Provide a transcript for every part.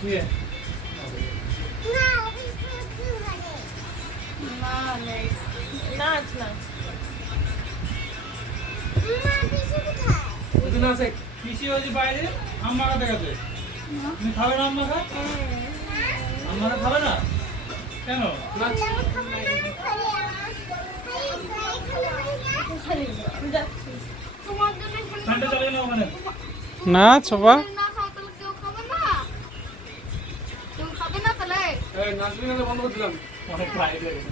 দিয়ে নাচ না ওখানে আছে পিসি ওই যে বাইরে আম্মাকে দেখাতে তুমি খাবে না আম্মা খা আম্মাকে খাবে না কেন নাচ ফ্যানটা চালিয়ে নাও ওখানে না ছোবা এই নাচবি না বন্ধ করে দিলাম অনেক প্রাইড হয়ে গেছে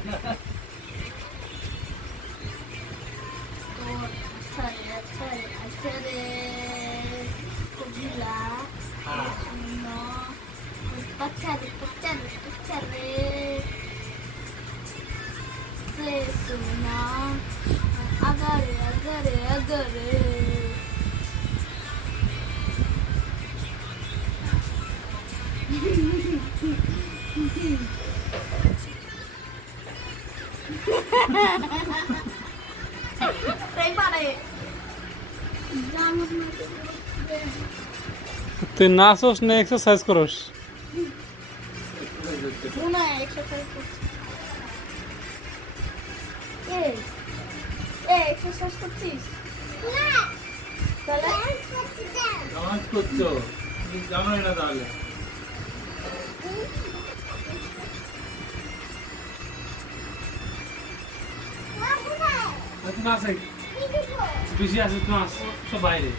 Agare, agare, agare. Thấy bà này. তুই নাচোস না এক্সারসাইজ করস? Una exercise. Exercise করছিস? না। তাহলে নাচ করছো তুমি জানোই না তাহলে নাচ পিসি আছে তো নাচ সব বাইরে